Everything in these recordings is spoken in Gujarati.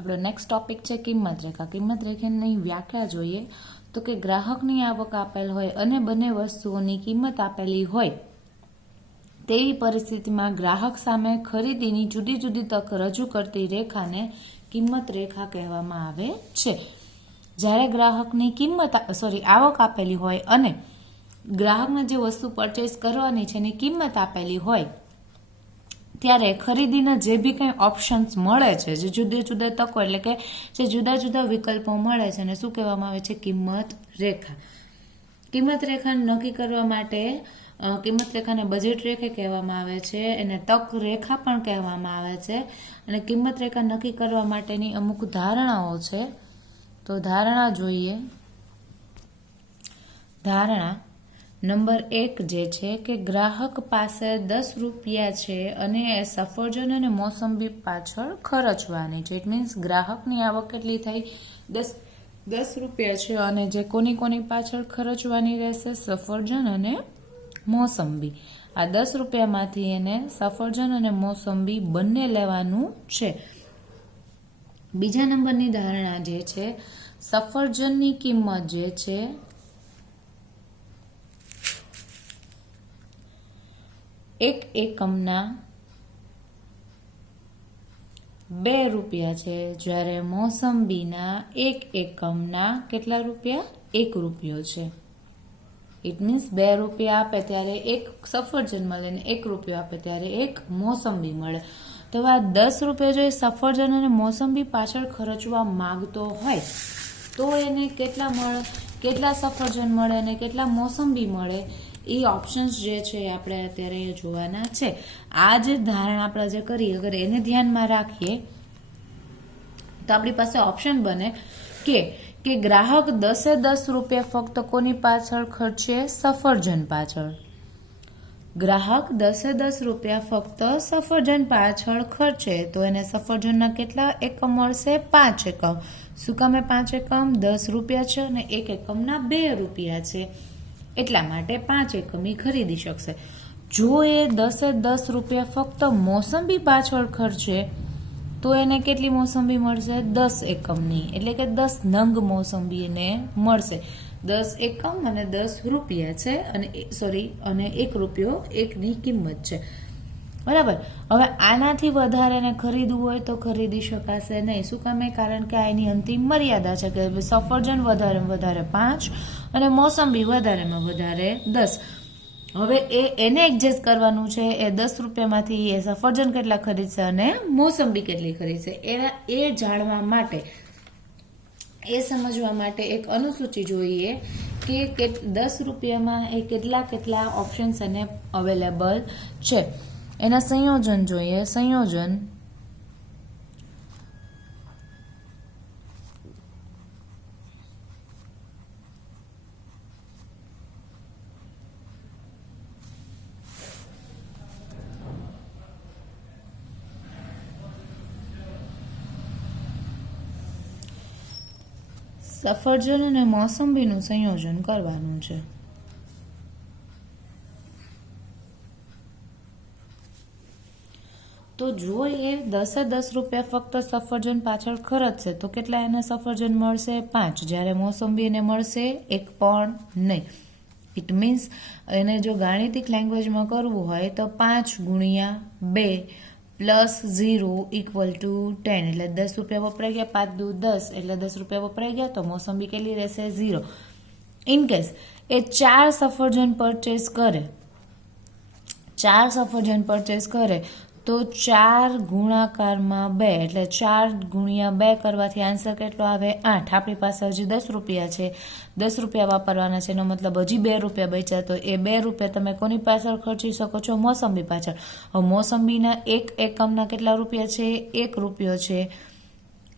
આપણો નેક્સ્ટ ટોપિક છે કિંમત રેખા. કિંમત રેખાની વ્યાખ્યા જોઈએ તો કે ગ્રાહકની આવક આપેલ હોય અને બંને વસ્તુઓની કિંમત આપેલી હોય તેવી પરિસ્થિતિમાં ગ્રાહક સામે ખરીદીની જુદી જુદી તક રજૂ કરતી રેખાને કિંમત રેખા કહેવામાં આવે છે. જ્યારે ગ્રાહકની આવક આપેલી હોય અને ગ્રાહકને જે વસ્તુ પરચેસ કરવાની છે એની કિંમત આપેલી હોય ત્યારે ખરીદીના જે બી કંઈ ઓપ્શન્સ મળે છે, જે જુદા જુદા તકો એટલે કે જે જુદા જુદા વિકલ્પો મળે છે એને શું કહેવામાં આવે છે? કિંમત રેખા. કિંમત રેખા નક્કી કરવા માટે કિંમત રેખાને બજેટ રેખા કહેવામાં આવે છે, એને તક રેખા પણ કહેવામાં આવે છે. અને કિંમત રેખા નક્કી કરવા માટેની અમુક ધારણાઓ છે. તો ધારણા જોઈએ. ધારણા નંબર 1 જે છે કે ગ્રાહક પાસે 10 રૂપિયા છે અને એ સફરજન અને મોસંબી પાછળ ખર્ચવાની છે. ઇટ મીન્સ ગ્રાહકની આવક કેટલી થઈ? 10 રૂપિયા છે અને જે કોની પાછળ ખર્ચવાની રહેશે? સફરજન અને મોસંબી. આ 10 રૂપિયામાંથી એને સફરજન અને મોસંબી બંને લેવાનું છે. બીજા નંબરની ધારણા જે છે, સફરજનની કિંમત જે છે એક એકમના 2 રૂપિયા છે, જ્યારે મોસંબીના એક એકમના કેટલા રૂપિયા? 1 રૂપિયો છે. ઇટ મીન્સ 2 રૂપિયા આપે ત્યારે એક સફરજન મળે ને 1 રૂપિયો આપે ત્યારે એક મોસંબી મળે. તો આ 10 રૂપિયા જો સફરજન અને મોસંબી પાછળ ખર્ચવા માંગતો હોય તો એને કેટલા સફરજન મળે અને કેટલા મોસંબી મળે એ ઓપ્શન્સ જે છે આપણે અત્યારે જોવાના છે. આ જે ધારણા આપણે જે કરી અગર એને ધ્યાનમાં રાખીએ તો આપણી પાસે ઓપ્શન બને કે ગ્રાહક 10 રૂપિયા ફક્ત કોની પાછળ ખર્ચે? સફરજન પાછળ. ગ્રાહક 10 રૂપિયા ફક્ત સફરજન પાછળ ખર્ચે તો એને સફરજનના કેટલા એકમ મળશે? 5 એકમ. શું કામે 5 એકમ? 10 રૂપિયા છે અને 1 એકમના 2 રૂપિયા છે, એટલા માટે 5 એકમ ખરીદી શકશે. જો એ 10 રૂપિયા ફક્ત મોસંબી પાછળ ખર્ચે તો એને કેટલી મોસંબી મળશે? 10 એકમની, એટલે કે 10 નંગ મોસંબી એને મળશે. 10 એકમ અને 10 રૂપિયા છે અને 1 રૂપિયો એકની કિંમત છે, બરાબર. હવે આનાથી વધારે એને ખરીદવું હોય તો ખરીદી શકાશે નહીં. શું કામે? કારણ કે આ એની અંતિમ મર્યાદા છે કે સફરજન વધારેમાં વધારે 5 અને મોસંબી વધારેમાં વધારે 10. હવે એને એડજસ્ટ કરવાનું છે. એ 10 રૂપિયામાંથી એ સફરજન કેટલા ખરીદશે અને મોસંબી કેટલી ખરીદશે એ જાણવા માટે, એ સમજવા માટે એક અનુસૂચિ જોઈએ કે 10 રૂપિયામાં એ કેટલા ઓપ્શન્સ એને અવેલેબલ છે. એના સંયોજન જોઈએ. સંયોજન સફરજન અને મોસંબીનું સંયોજન કરવાનું છે. તો જો એ 10 રૂપિયા ફક્ત સફરજન પાછળ ખર્ચશે તો કેટલા એને સફરજન મળશે? 5. જ્યારે મોસંબી એને મળશે 1 પણ નહીં. ઇટ મીન્સ એને જો ગાણિતિક લેંગ્વેજમાં કરવું હોય તો 5 ગુણ્યા 2 પ્લસ 0 ઇક્વલ ટુ 10. એટલે 10 રૂપિયા વપરાઈ ગયા, 5 દુ 10 એટલે 10 રૂપિયા વપરાઈ ગયા, તો મોસંબી કેટલી રહેશે? 0. ઇનકેસ એ 4 સફરજન પરચેસ કરે તો 4 ગુણાકારમાં 2 એટલે 4 ગુણ્યા 2 કરવાથી આન્સર કેટલો આવે? 8. આપણી પાસે હજી 10 રૂપિયા છે, 10 રૂપિયા વાપરવાના છે, એનો મતલબ હજી 2 રૂપિયા બચ્યા. તો એ 2 રૂપિયા તમે કોની પાછળ ખર્ચી શકો છો? મોસંબી પાછળ. હવે મોસંબીના 1 એકમના કેટલા રૂપિયા છે? 1 રૂપિયો છે,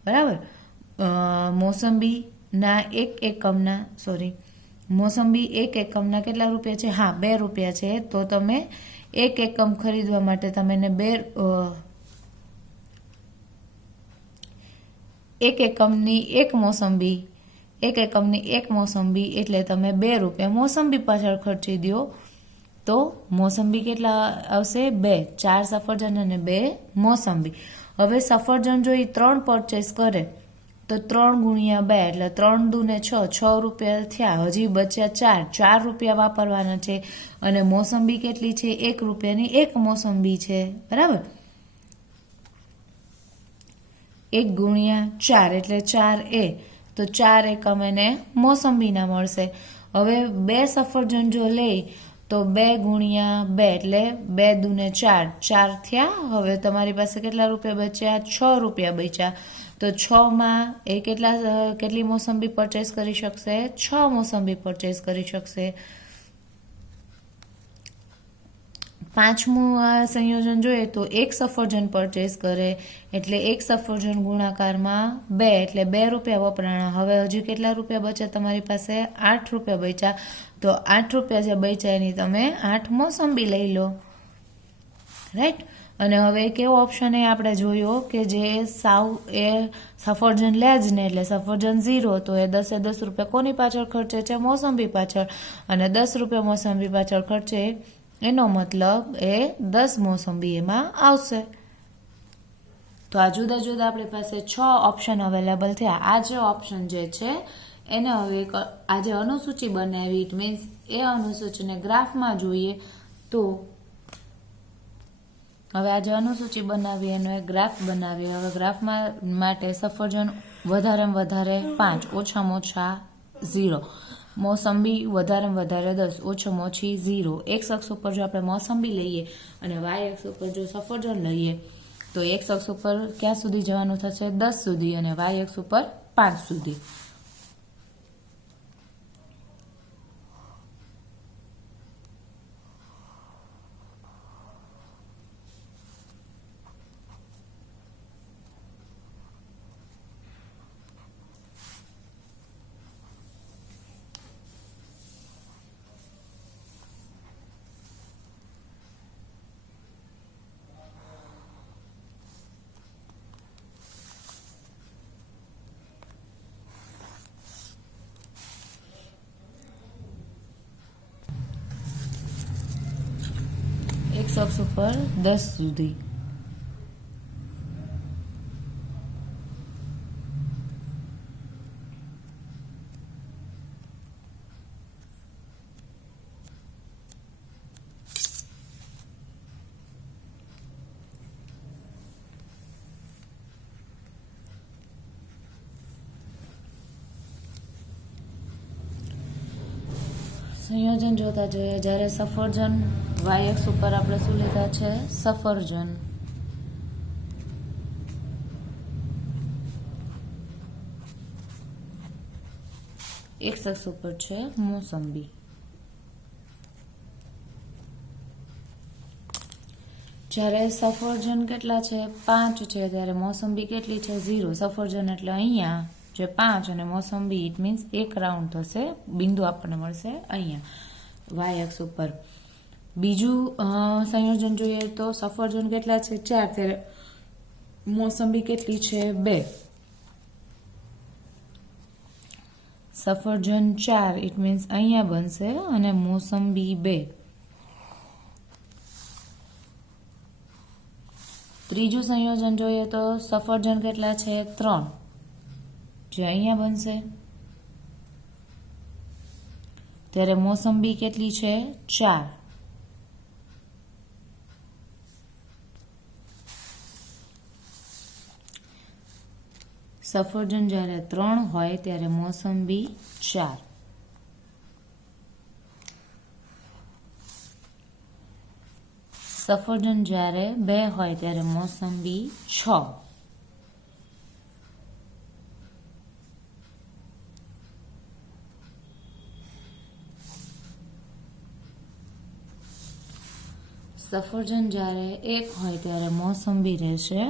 બરાબર. મોસંબી 1 એકમના કેટલા રૂપિયા છે? હા, 2 રૂપિયા છે. તો તમે 1 એકમ ખરીદવા માટે તમે એને 1 એકમની 1 મોસંબી એટલે તમે 2 રૂપિયા મોસંબી પાછળ ખર્ચી દો તો મોસંબી કેટલા આવશે? 2. 4 સફરજન અને 2 મોસંબી. હવે સફરજન જો એ 3 પરચેસ કરે તો 3 ગુણ્યા 2 એટલે 3 દૂને 6 રૂપિયા થયા. હજી બચ્યા 4 રૂપિયા વાપરવાના છે. અને મોસંબી કેટલી છે? 1 રૂપિયાની એક મોસંબી છે, બરાબર. 1 ગુણ્યા 4 એટલે 4 તો 4 એકમ એને મોસંબીના મળશે. હવે 2 સફરજન જો લે તો 2 ગુણ્યા 2 એટલે 2 દૂને 4 થયા. હવે તમારી પાસે કેટલા રૂપિયા બચ્યા? 6 રૂપિયા બચ્યા. તો 6માં એ કેટલી મોસંબી પરચેસ કરી શકશે? 6 મોસંબી પરચેસ કરી શકશે. પાંચમું સંયોજન જોઈએ તો 1 સફરજન પરચેસ કરે એટલે 1 સફરજન ગુણાકારમાં 2 એટલે 2 રૂપિયા વપરાણા. હવે હજી કેટલા રૂપિયા બચ્યા તમારી પાસે? 8 રૂપિયા બચ્યા. તો 8 રૂપિયા જે બચ્યા એની તમે 8 મોસંબી લઈ લો, રાઈટ. અને હવે કેવો ઓપ્શન એ આપણે જોયો કે જે સાવ એ સફરજન લે જ ને એટલે સફરજન 0, તો એ 10 રૂપિયા કોની પાછળ ખર્ચે છે? મોસંબી પાછળ. અને 10 રૂપિયા મોસંબી પાછળ ખર્ચે એનો મતલબ એ 10 મોસંબી એમાં આવશે. તો આ જુદા જુદા આપણી પાસે 6 ઓપ્શન અવેલેબલ થયા. આ જે ઓપ્શન જે છે એને હવે આ જે અનુસૂચિ બનાવી, ઇટ મીન્સ એ અનુસૂચિને ગ્રાફમાં જોઈએ તો હવે આ જે અનુસૂચિ બનાવી એનો એક ગ્રાફ બનાવીએ. હવે ગ્રાફમાં માટે સફરજન વધારેમાં વધારે 5, ઓછામાં ઓછા 0. મોસંબી વધારેમાં વધારે 10, ઓછામાં ઓછી 0. એક્સ અક્ષ ઉપર જો આપણે મોસંબી લઈએ અને વાય અક્ષ ઉપર જો સફરજન લઈએ તો એક્સ અક્ષ ઉપર ક્યાં સુધી જવાનું થશે? 10 સુધી, અને વાય અક્ષ ઉપર 5 સુધી. એક્સ અક્ષ ઉપર 10 સુધી. સંયોજન જોતા જોઈએ. જ્યારે સફરજન વાય એક્સ ઉપર આપણે શું લીધા છે? સફરજન. એક્સ અક્ષ ઉપર છે મોસંબી. જ્યારે સફરજન કેટલા છે? 5 છે, ત્યારે મોસંબી કેટલી છે? 0. સફરજન એટલે અહીંયા જે 5 અને મોસંબી, ઇટ મીન્સ એક રાઉન્ડ થશે, બિંદુ આપણને મળશે અહીંયા વાય અક્ષ ઉપર. બીજું સંયોજન જોઈએ તો સફરજન કેટલા છે? 4, ત્યારે મોસંબી કેટલી છે? 2. સફરજન 4, ઇટ મીન્સ અહીંયા બનશે, અને મોસંબી 2. ત્રીજું સંયોજન જોઈએ તો સફરજન કેટલા છે? 3, જે અહીંયા બનશે, ત્યારે મોસંબી કેટલી છે? 4. સફરજન જ્યારે 3 હોય ત્યારે મોસંબી 4. સફરજન જ્યારે 2 હોય ત્યારે મોસંબી 6. સફરજન જ્યારે 1 હોય ત્યારે મોસંબી રહેશે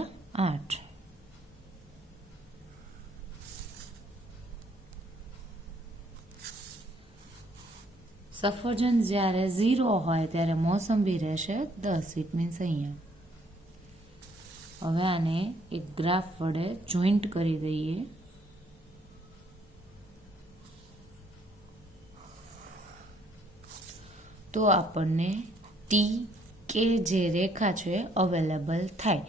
8. સફરજન જ્યારે 0 હોય ત્યારે મોસંબી રહેશે 10, ઇટ મીન્સ અહીંયા. હવે આને એક ગ્રાફ વડે જોઈન્ટ કરી દઈએ. તો આપણને ટી કે જે રેખા છે અવેલેબલ થાય.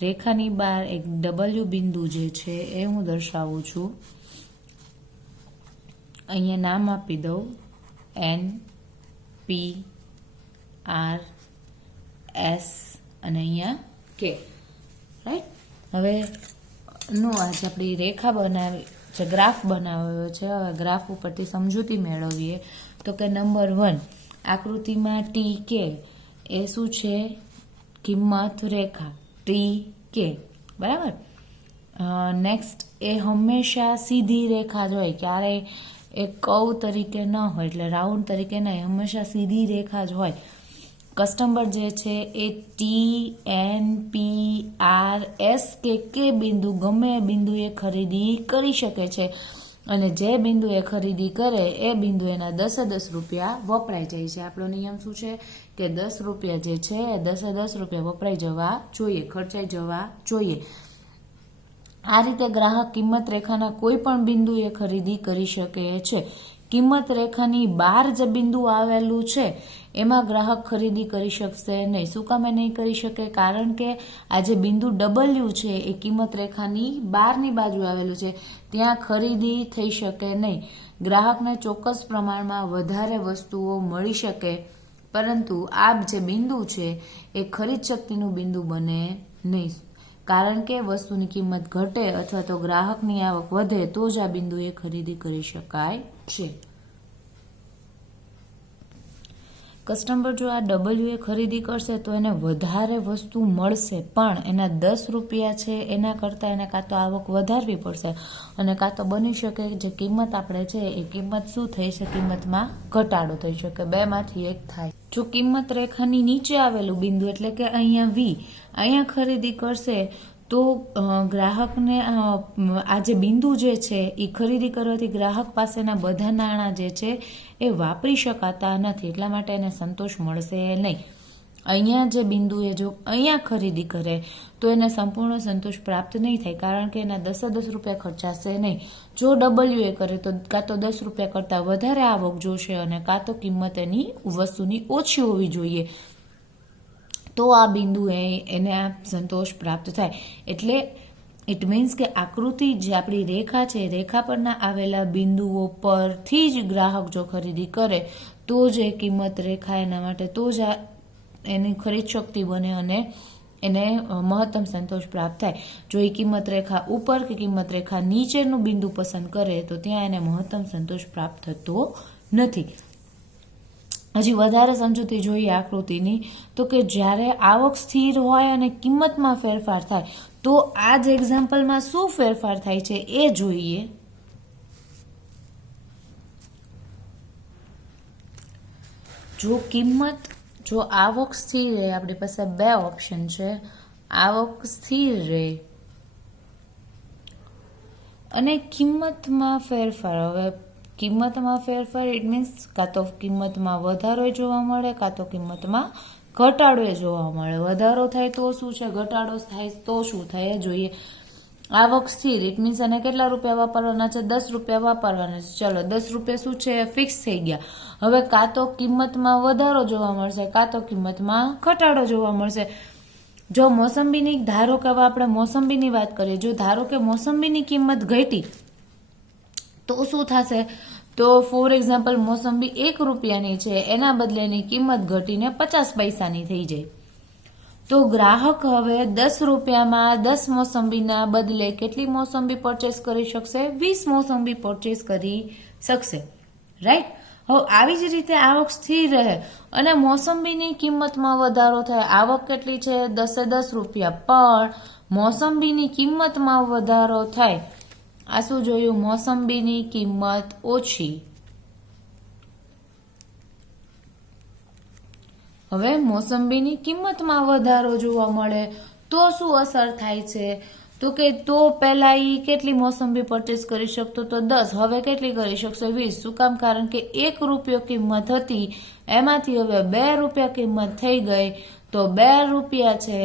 રેખાની બહાર એક ડબલ્યુ બિંદુ જે છે એ હું દર્શાવું છું. અહીંયા નામ આપી દઉં N P R S અને અહીંયા K, રાઈટ. હવે આજે આપણી રેખા બનાવી જે ગ્રાફ બનાવ્યો છે. હવે ગ્રાફ ઉપરથી સમજૂતી મેળવીએ તો કે નંબર 1 આકૃતિમાં ટી કે એ શું છે? કિંમત રેખા ટી કે, બરાબર. નેક્સ્ટ એ હંમેશા સીધી રેખા જ હોય, ક્યારેય એ કર્વ તરીકે ન હોય, એટલે રાઉન્ડ તરીકે નહીં, હંમેશા સીધી રેખા જ હોય. કસ્ટમર જે છે એ TNPRS કે બિંદુ ગમે એ બિંદુએ ખરીદી કરી શકે છે અને જે બિંદુએ ખરીદી કરે એ બિંદુ એના 10 રૂપિયા વપરાઈ જાય છે. આપણો નિયમ શું છે કે 10 રૂપિયા જે છે એ 10 રૂપિયા વપરાઈ જવા જોઈએ, ખર્ચાઈ જવા જોઈએ. આ રીતે ગ્રાહક કિંમત રેખાના કોઈ પણ બિંદુએ ખરીદી કરી શકે છે. કિંમત રેખાની બહાર જે બિંદુ આવેલું છે એમાં ગ્રાહક ખરીદી કરી શકશે નહીં. શું કામ નહીં કરી શકે? કારણ કે આ જે બિંદુ W છે એ કિંમત રેખાની બહારની બાજુ આવેલું છે, ત્યાં ખરીદી થઈ શકે નહીં. ગ્રાહકને ચોક્કસ પ્રમાણમાં વધારે વસ્તુઓ મળી શકે, પરંતુ આ જે બિંદુ છે એ ખરીદ શક્તિનું બિંદુ બને નહીં, કારણ કે વસ્તુની કિંમત ઘટે અથવા તો ગ્રાહકની આવક વધે તો જ આ બિંદુએ ખરીદી કરી શકાય છે. કસ્ટમર જો આ W એ ખરીદી કરશે તો એને વધારે વસ્તુ મળશે, પણ એના 10 રૂપિયા છે એના કરતાં એને કાં તો આવક વધારવી પડશે અને કાં તો બની શકે જે કિંમત આપણે છે એ કિંમત શું થઈ શકે? કિંમતમાં ઘટાડો થઈ શકે. બેમાંથી એક થાય. જો કિંમત રેખાની નીચે આવેલું બિંદુ એટલે કે અહીંયા V, અહીંયા ખરીદી કરશે તો ગ્રાહકને આ જે બિંદુ જે છે એ ખરીદી કરવાથી ગ્રાહક પાસેના બધા નાણાં જે છે એ વાપરી શકાતા નથી, એટલા માટે એને સંતોષ મળશે નહીં. અહીંયા જે બિંદુએ જો અહીંયા ખરીદી કરે તો એને સંપૂર્ણ સંતોષ પ્રાપ્ત નહીં થાય, કારણ કે એના 10 રૂપિયા ખર્ચાશે નહીં. જો W એ કરે તો કાં તો 10 રૂપિયા કરતાં વધારે આવક જોશે અને કાં તો કિંમત એની વસ્તુની ઓછી હોવી જોઈએ, તો આ બિંદુ એને આ સંતોષ પ્રાપ્ત થાય. એટલે ઇટ મીન્સ કે આકૃતિ જે આપણી રેખા છે, રેખા પરના આવેલા બિંદુઓ પરથી જ ગ્રાહક જો ખરીદી કરે તો જ એ કિંમત રેખા એના માટે તો જ એની ખરીદ શક્તિ બને અને એને મહત્તમ સંતોષ પ્રાપ્ત થાય. જો એ કિંમત રેખા ઉપર કે કિંમત રેખા નીચેનું બિંદુ પસંદ કરે તો ત્યાં એને મહત્તમ સંતોષ પ્રાપ્ત થતો નથી. હજી વધારે સમજૂતી જોઈએ આકૃતિની તો કે જ્યારે આવક સ્થિર હોય અને કિંમતમાં ફેરફાર થાય તો આ જ એક્ઝામ્પલમાં શું ફેરફાર થાય છે એ જોઈએ. જો આવક સ્થિર રહે, આપણી પાસે બે ઓપ્શન છે, આવક સ્થિર રહે અને કિંમતમાં ફેરફાર. હવે કિંમતમાં ફેરફાર ઇટ મીન્સ કાં તો કિંમતમાં વધારો જોવા મળે કાં તો કિંમતમાં ઘટાડો જોવા મળે. વધારો થાય તો શું છે, ઘટાડો થાય તો શું થાય એ જોઈએ. આવક સ્થિર ઇટ મીન્સ અને કેટલા રૂપિયા વાપરવાના છે? 10 રૂપિયા વાપરવાના છે. ચલો 10 રૂપિયા શું છે ફિક્સ થઈ ગયા. હવે કાં તો કિંમતમાં વધારો જોવા મળશે કાં તો કિંમતમાં ઘટાડો જોવા મળશે. જો મોસંબીની ધારો કે આપણે મોસંબીની વાત કરીએ, જો ધારો કે મોસંબીની કિંમત ઘટી તો શું થશે? તો ફોર એક્ઝામ્પલ મોસંબી 1 રૂપિયાની છે, એના બદલે એની કિંમત ઘટીને 50 પૈસાની થઈ જાય. તો ગ્રાહક હવે 10 રૂપિયામાં 10 મોસંબીના બદલે કેટલી મોસંબી પરચેસ કરી શકશે? 20 મોસંબી પરચેસ કરી શકશે, રાઈટ. હવે આવી જ રીતે આવક સ્થિર રહે અને મોસંબીની કિંમતમાં વધારો થાય. આવક કેટલી છે? 10 રૂપિયા, પણ મોસંબીની કિંમતમાં વધારો થાય. આ શું જોયું? મોસંબીની કિંમત ઓછી. હવે મોસંબીની કિંમતમાં વધારો જોવા મળે તો શું અસર થાય છે? તો કે તો પહેલા એ કેટલી મોસંબી પરચેસ કરી શકતો તો 10, હવે કેટલી કરી શકશે? 20. શું કામ? કારણ કે 1 રૂપિયો કિંમત હતી એમાંથી હવે 2 રૂપિયા કિંમત થઈ ગઈ, તો 2 રૂપિયા છે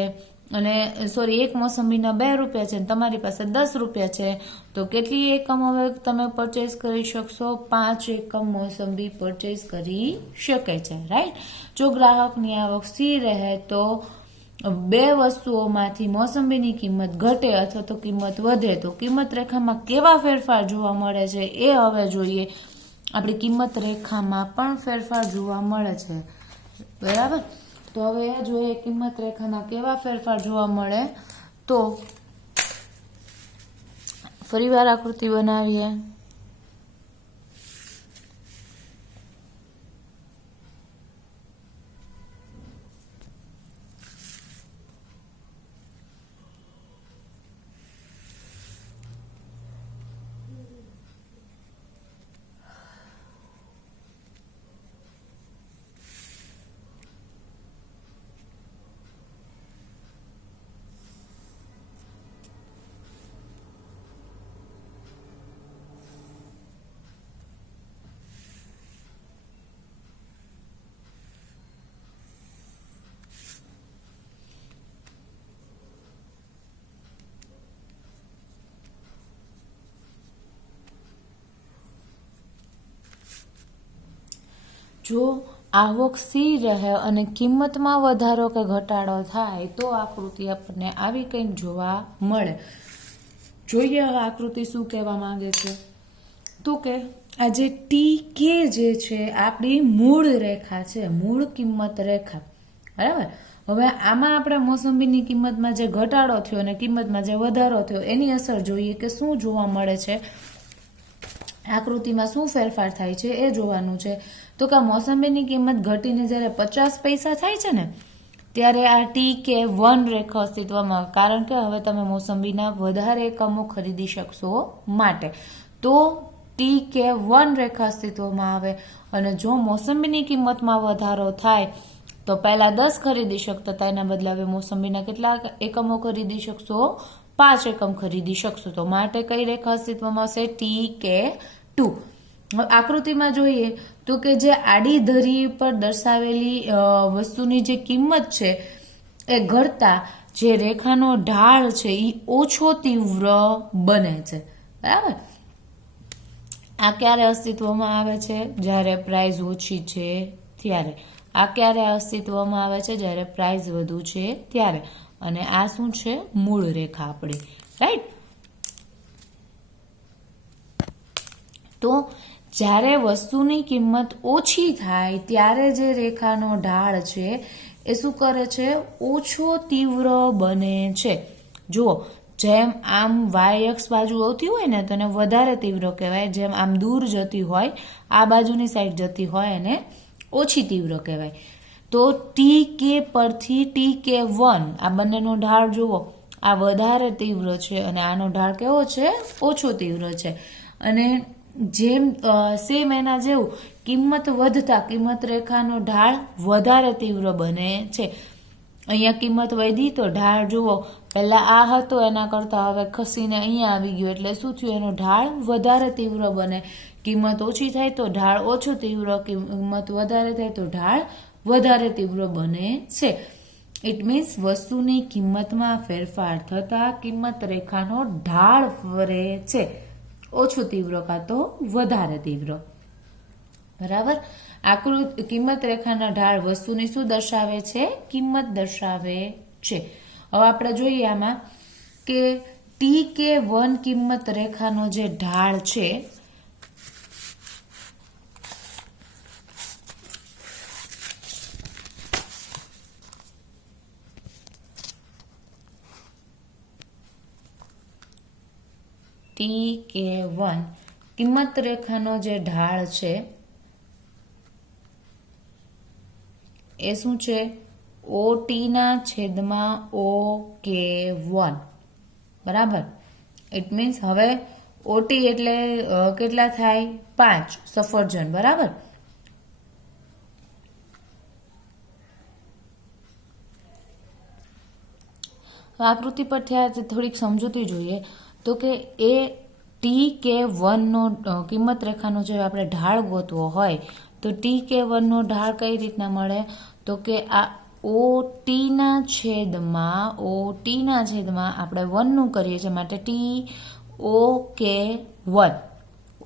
અને સોરી 1 મોસંબીના 2 રૂપિયા છે, તમારી પાસે 10 રૂપિયા છે, તો કેટલી એકમ હવે તમે પરચેસ કરી શકશો? 5 એકમ મોસંબી પરચેસ કરી શકે છે, રાઈટ. જો ગ્રાહકની આવક સ્થિર રહે તો બે વસ્તુઓમાંથી મોસંબીની કિંમત ઘટે અથવા તો કિંમત વધે તો કિંમત રેખામાં કેવા ફેરફાર જોવા મળે છે એ હવે જોઈએ. આપણી કિંમત રેખામાં પણ ફેરફાર જોવા મળે છે, બરાબર. તો હવે એ જોઈએ કિંમત રેખાના કેવા ફેરફાર જોવા મળે. તો ફરીવાર આકૃતિ બનાવીએ. જો આવક સ્થિર રહે અને કિંમતમાં વધારો કે ઘટાડો થાય તો આકૃતિ આપણને આવી કંઈક જોવા મળે. જોઈએ હવે આકૃતિ શું કહેવા માંગે છે. તો કે આ જે ટી કે જે છે આપણી મૂળ રેખા છે, મૂળ કિંમત રેખા, બરાબર. હવે આમાં આપણે મોસંબીની કિંમતમાં જે ઘટાડો થયો અને કિંમતમાં જે વધારો થયો એની અસર જોઈએ કે શું જોવા મળે છે, આકૃતિમાં શું ફેરફાર થાય છે એ જોવાનું છે. તો કે મોસંબીની કિંમત ઘટીને જ્યારે 50 પૈસા થાય છે ને ત્યારે આ ટી કે 1 રેખા અસ્તિત્વમાં, કારણ કે હવે તમે મોસંબીના વધારે એકમો ખરીદી શકશો માટે. તો ટી કે 1 રેખા અસ્તિત્વમાં આવે અને જો મોસંબીની કિંમતમાં વધારો થાય તો પહેલા 10 ખરીદી શકતા હતા, એના બદલે હવે મોસંબીના કેટલા એકમો ખરીદી શકશો? 5 એકમ ખરીદી શકશો. તો માટે કઈ રેખા અસ્તિત્વમાં આવશે? ટી કે 2. આકૃતિમાં જોઈએ તો કે જે આડી ધરી પર દર્શાવેલી વસ્તુની જે કિંમત છે એ ઘટતા જે રેખાનો ઢાળ છે એ ઓછો તીવ્ર બને છે, બરાબર. આ ક્યારે અસ્તિત્વમાં આવે છે? જ્યારે પ્રાઇઝ ઓછી છે ત્યારે. આ ક્યારે અસ્તિત્વમાં આવે છે? જ્યારે પ્રાઇઝ વધુ છે ત્યારે. અને આ શું છે? મૂળ રેખા આપણી, રાઈટ. તો જ્યારે વસ્તુની કિંમત ઓછી થાય ત્યારે જે રેખાનો ઢાળ છે એ શું કરે છે? ઓછો તીવ્ર બને છે. જુઓ, જેમ આમ વાય બાજુ આવતી હોય ને તો એને વધારે તીવ્ર કહેવાય, જેમ આમ દૂર જતી હોય, આ બાજુની સાઈડ જતી હોય એને ઓછી તીવ્ર કહેવાય. તો ટી કે પરથી ટી કે 1 આ બંનેનો ઢાળ જુઓ, આ વધારે તીવ્ર છે અને આનો ઢાળ કેવો છે? ઓછો તીવ્ર છે. અને જેમ સેમ એના જેવું કિંમત વધતા કિંમત રેખાનો ઢાળ વધારે તીવ્ર બને છે. અહીંયા કિંમત વધી તો ઢાળ જુઓ, પહેલા આ હતો એના કરતા હવે ખસીને અહીંયા આવી ગયો એટલે શું થયું? એનો ઢાળ વધારે તીવ્ર બને. કિંમત ઓછી થાય તો ઢાળ ઓછો તીવ્ર, કિંમત વધારે થાય તો ઢાળ વધારે તીવ્ર બને છે. ઇટ મીન્સ વસ્તુની કિંમતમાં ફેરફાર થતા કિંમત રેખાનો ઢાળ ફરે છે, ઓછું તીવ્ર કાં તો વધારે તીવ્ર, બરાબર. કિંમત રેખાના ઢાળ વસ્તુની શું દર્શાવે છે? કિંમત દર્શાવે છે. હવે આપણે જોઈએ આમાં કે ટી કે 1 કિંમત રેખાનો જે ઢાળ છે ટી કે 1 કિંમત રેખાનો જે ઢાળ છે એ શું છે? OT/OK1, બરાબર. ઇટ મીન્સ હવે OT એટલે કેટલા થાય? 5 સફરજન, બરાબર. આકૃતિ પરથી થોડીક સમજૂતી જોઈએ. તો કે એ ટી કે 1 નો કિંમત રેખાનો જે આપણે ઢાળ ગોતવો હોય તો ટી કે 1 નો ઢાળ કઈ રીતના મળે? તો કે આ OT/OT આપણે 1 નું કરીએ છીએ માટે TOK1,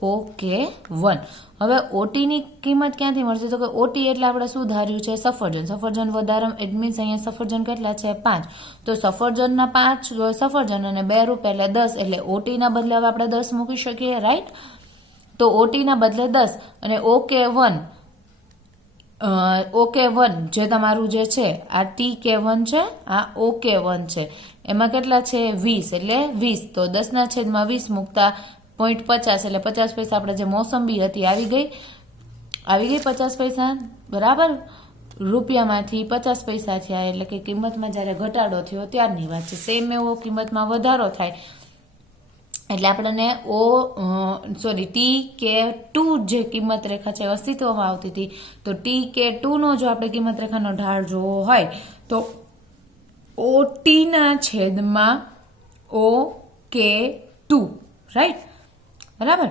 OK1. હવે ઓટીની કિંમત ક્યાંથી મળશે? તો કે ઓટી એટલે આપણે શું ધાર્યું છે? સફરજન. સફરજન વધારે ઇટ મીન્સ અહીંયા સફરજન કેટલા છે? 5. તો સફરજનના 5 સફરજન અને 2 રૂપિયા એટલે 10, એટલે ઓટીના બદલે હવે આપણે 10 મૂકી શકીએ, રાઈટ? તો ઓટીના બદલે 10 અને OK1 જે તમારું જે છે આ TK1 છે, આ OK1 છે, એમાં કેટલા છે? 20, એટલે 20. તો 10 છેદમાં 20 મૂકતા 0.50 એટલે 50 પૈસા આપણે જે મોસંબી હતી આવી ગઈ 50 પૈસા, બરાબર? રૂપિયામાંથી 50 પૈસા થયા, એટલે કે કિંમતમાં જ્યારે ઘટાડો થયો ત્યારની વાત છે. સેમ એવો કિંમતમાં વધારો થાય એટલે આપણને TK2 જે કિંમત રેખા છે અસ્તિત્વમાં આવતી હતી, તો TK2 નો જો આપણે કિંમત રેખાનો ઢાળ જોવો હોય તો OTના છેદમાં OK2, રાઈટ? બરાબર?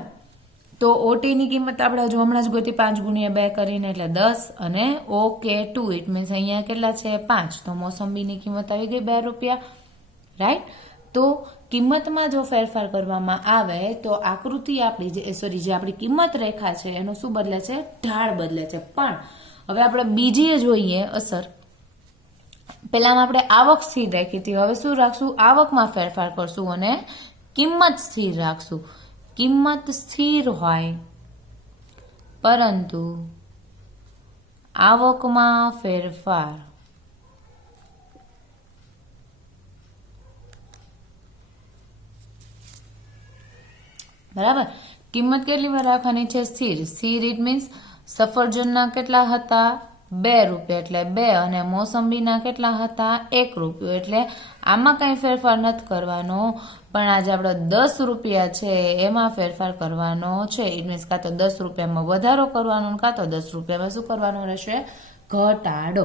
તો ઓટીની કિંમત આપણે હજુ હમણાં જ ગોતી 5 × 2 કરીને એટલે 10 અને OK2 ઇટ મીન્સ અહીંયા કેટલા છે? 5. તો મોસંબીની કિંમત આવી ગઈ 2 રૂપિયા, રાઈટ? તો કિંમતમાં જો ફેરફાર કરવામાં આવે તો આકૃતિ આપણી જે આપણી કિંમત રેખા છે એનો શું બદલે છે? ઢાળ બદલે છે. પણ હવે આપણે બીજી જોઈએ અસર. પહેલામાં આપણે આવક સ્થિર રાખી હતી, હવે શું રાખશું? આવકમાં ફેરફાર કરશું અને કિંમત સ્થિર રાખશું. કિંમત સ્થિર હોય પરંતુ આવકમાં ફેરફાર, બરાબર? કિંમત કેટલી વાર રાખવાની છે? સ્થિર. સ્થિર ઇટ મીન્સ સફરજનના કેટલા હતા? 2 રૂપિયા એટલે 2 અને મોસંબીના કેટલા હતા? 1 રૂપિયો, એટલે આમાં કઈ ફેરફાર નથી કરવાનો, પણ આજે આપણે 10 રૂપિયા છે એમાં ફેરફાર કરવાનો છે. ઇટ મીન્સ કાં તો 10 રૂપિયામાં વધારો કરવાનો કાં તો 10 રૂપિયામાં શું કરવાનો રહેશે? ઘટાડો,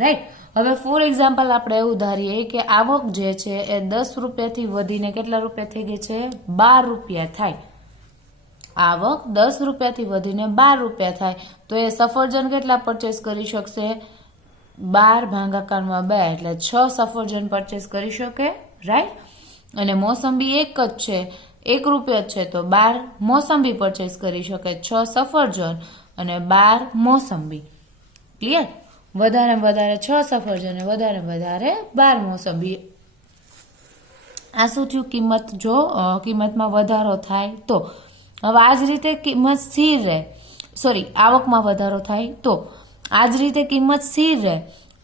રાઈટ? હવે ફોર એક્ઝામ્પલ આપણે એવું ધારીએ કે આવક જે છે એ 10 રૂપિયાથી વધીને કેટલા રૂપિયા થઈ ગઈ છે? 12 રૂપિયા થાય. આવક 10 રૂપિયાથી વધીને 12 રૂપિયા થાય તો એ સફરજન કેટલા પરચેસ કરી શકશે? 12 ભાગાકારમાં 2 એટલે 6 સફરજન પરચેસ કરી શકે, રાઈટ? અને મોસંબી એક જ છે, 1 રૂપિયો જ છે, તો 12 મોસંબી પરચેસ કરી શકે, 6 સફરજન અને 12 મોસંબી. ક્લિયર? વધારે વધારે 6 સફરજન અને વધારે વધારે 12 મોસંબી. આ શું થયું? કિંમત જો કિંમતમાં વધારો થાય તો. હવે આ જ રીતે કિંમત સ્થિર રહે, આવકમાં વધારો થાય તો આ જ રીતે કિંમત સ્થિર રહે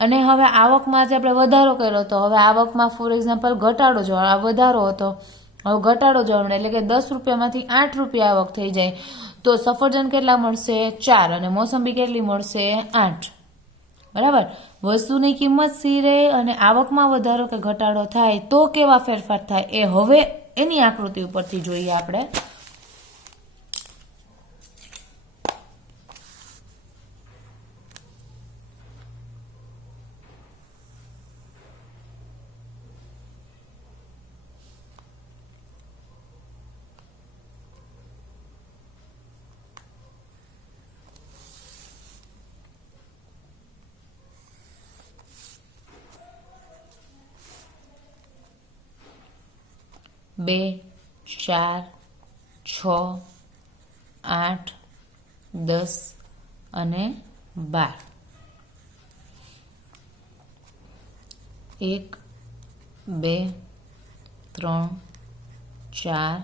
અને હવે આવકમાં જે આપણે વધારો કર્યો તો હવે આવકમાં ફોર એક્ઝામ્પલ ઘટાડો જોવા, વધારો હતો, હવે ઘટાડો જોવા મળે, એટલે કે 10 રૂપિયામાંથી 8 રૂપિયા આવક થઈ જાય તો સફરજન કેટલા મળશે? 4 અને મોસંબી કેટલી મળશે? 8. બરાબર? વસ્તુની કિંમત સ્થિર રહે અને આવકમાં વધારો કે ઘટાડો થાય તો કેવા ફેરફાર થાય એ હવે એની આકૃતિ ઉપરથી જોઈએ આપણે. બે, 4, 6, 8, 10 અને 12. 1, 2, 3, 4,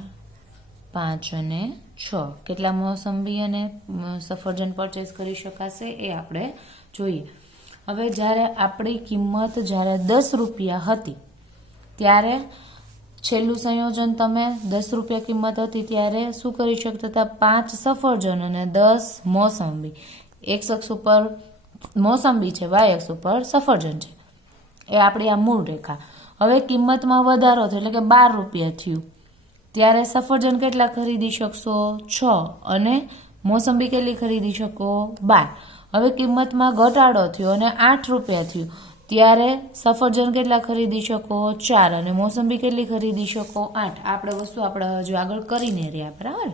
5 અને 6 કેટલા મોસંબી અને સફરજન પરચેસ કરી શકાશે એ આપણે જોઈએ. હવે જ્યારે આપણી કિંમત જ્યારે 10 રૂપિયા હતી ત્યારે છેલ્લું સંયોજન તમે 10 રૂપિયા કિંમત હતી ત્યારે શું કરી શકતા હતા? 5 સફરજન અને 10 મોસંબી. એક્સ અક્ષ ઉપર મોસંબી છે, વાય અક્ષ ઉપર સફરજન છે, એ આપણી આ મૂળ રેખા. હવે કિંમતમાં વધારો થયો એટલે કે 12 રૂપિયા થયું ત્યારે સફરજન કેટલા ખરીદી શકશો? 6 અને મોસંબી કેટલી ખરીદી શકો? 12. હવે કિંમતમાં ઘટાડો થયો અને 8 રૂપિયા થયું ત્યારે સફરજન કેટલા ખરીદી શકો? 4 અને મોસંબી કેટલી ખરીદી શકો? 8. આપણે વસ્તુ આપણે હજુ આગળ કરીને રહ્યા, બરાબર?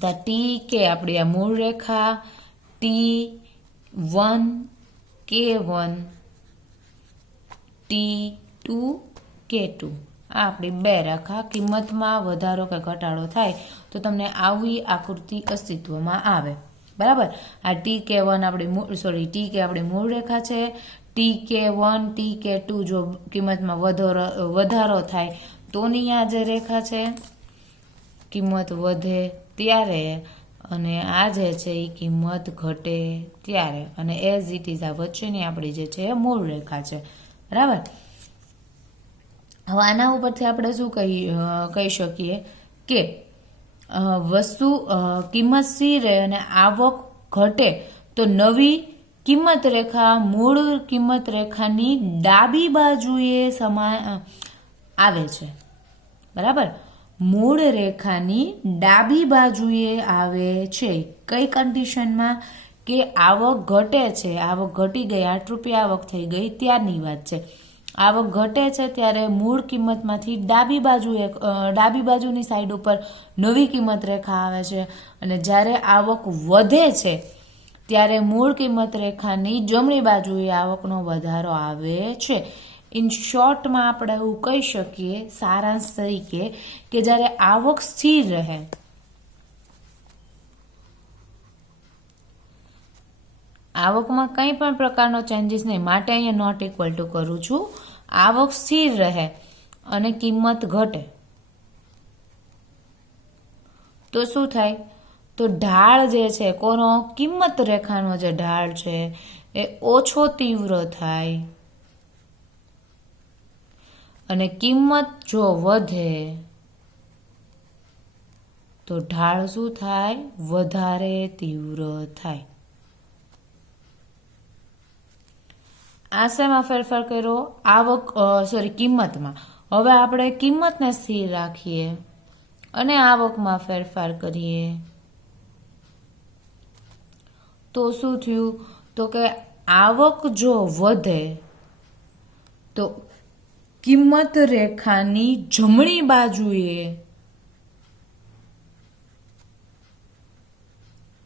તો TK આપણી આ મૂળ રેખા, T1 K1 T2 K2 આ આપણી બે રેખા, કિંમતમાં વધારો કે ઘટાડો થાય તો તમને આવી આકૃતિ અસ્તિત્વમાં આવે, બરાબર. આ TK1 આપણી TK આપણી મૂળ રેખા છે. TK1 TK2 જો કિંમતમાં વધારો થાય તોની આ જે રેખા છે, કિંમત વધે ત્યારે, અને આ જે છે એ કિંમત ઘટે ત્યારે, અને એઝ ઇટ ઇઝ આ વચ્ચેની આપણી જે છે એ મૂળ રેખા છે, બરાબર. હવે આના ઉપરથી આપણે શું કહી શકીએ કે વસ્તુ કિંમત સ્થિર રહે અને આવક ઘટે તો નવી કિંમત રેખા મૂળ કિંમત રેખાની ડાબી બાજુએ આવે છે, બરાબર. મૂળ રેખાની ડાબી બાજુએ આવે છે. કઈ કન્ડિશનમાં? કે આવક ઘટે છે, આવક ઘટી ગઈ, 8 રૂપિયા આવક થઈ ગઈ ત્યારની વાત છે. આવક ઘટે છે ત્યારે મૂળ કિંમતમાંથી ડાબી બાજુની સાઈડ ઉપર નવી કિંમત રેખા આવે છે, અને જ્યારે આવક વધે છે ત્યારે મૂળ કિંમત રેખાની જમણી બાજુએ આવકનો વધારો આવે છે. ઇન શોર્ટમાં આપણે એવું કહી શકીએ સારાંશ તરીકે કે જ્યારે આવક સ્થિર રહે, આવકમાં કંઈ પણ પ્રકારનો ચેન્જીસ નહીં, માટે અહીંયા નોટ ઇક્વલ ટુ કરું છું. આવક સ્થિર રહે અને કિંમત ઘટે તો શું થાય? તો ઢાળ જે છે કોનો? કિંમત રેખાનો જે ઢાળ છે એ ઓછો તીવ્ર થાય, અને કિંમત જો વધે તો ઢાળ શું થાય? વધારે તીવ્ર થાય. આ શેમાં ફેરફાર કર્યો? કિંમતમાં. હવે આપણે કિંમતને સ્થિર રાખીએ અને આવકમાં ફેરફાર કરીએ તો શું થયું? તો કે આવક જો વધે તો કિંમત રેખાની જમણી બાજુએ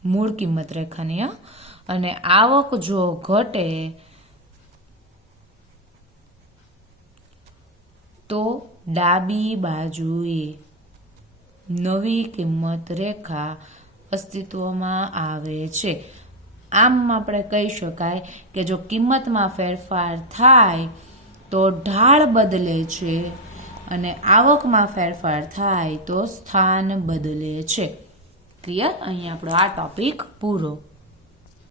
મૂળ કિંમત રેખાની, અને આવક જો ઘટે તો ડાબી બાજુએ નવી કિંમત રેખા અસ્તિત્વમાં આવે છે. આમ આપણે કહી શકાય કે જો કિંમતમાં ફેરફાર થાય તો ઢાળ બદલે છે, અને આવકમાં ફેરફાર થાય તો સ્થાન બદલે છે. ક્લિયર? અહીંયા આપણો આ ટોપિક પૂરો.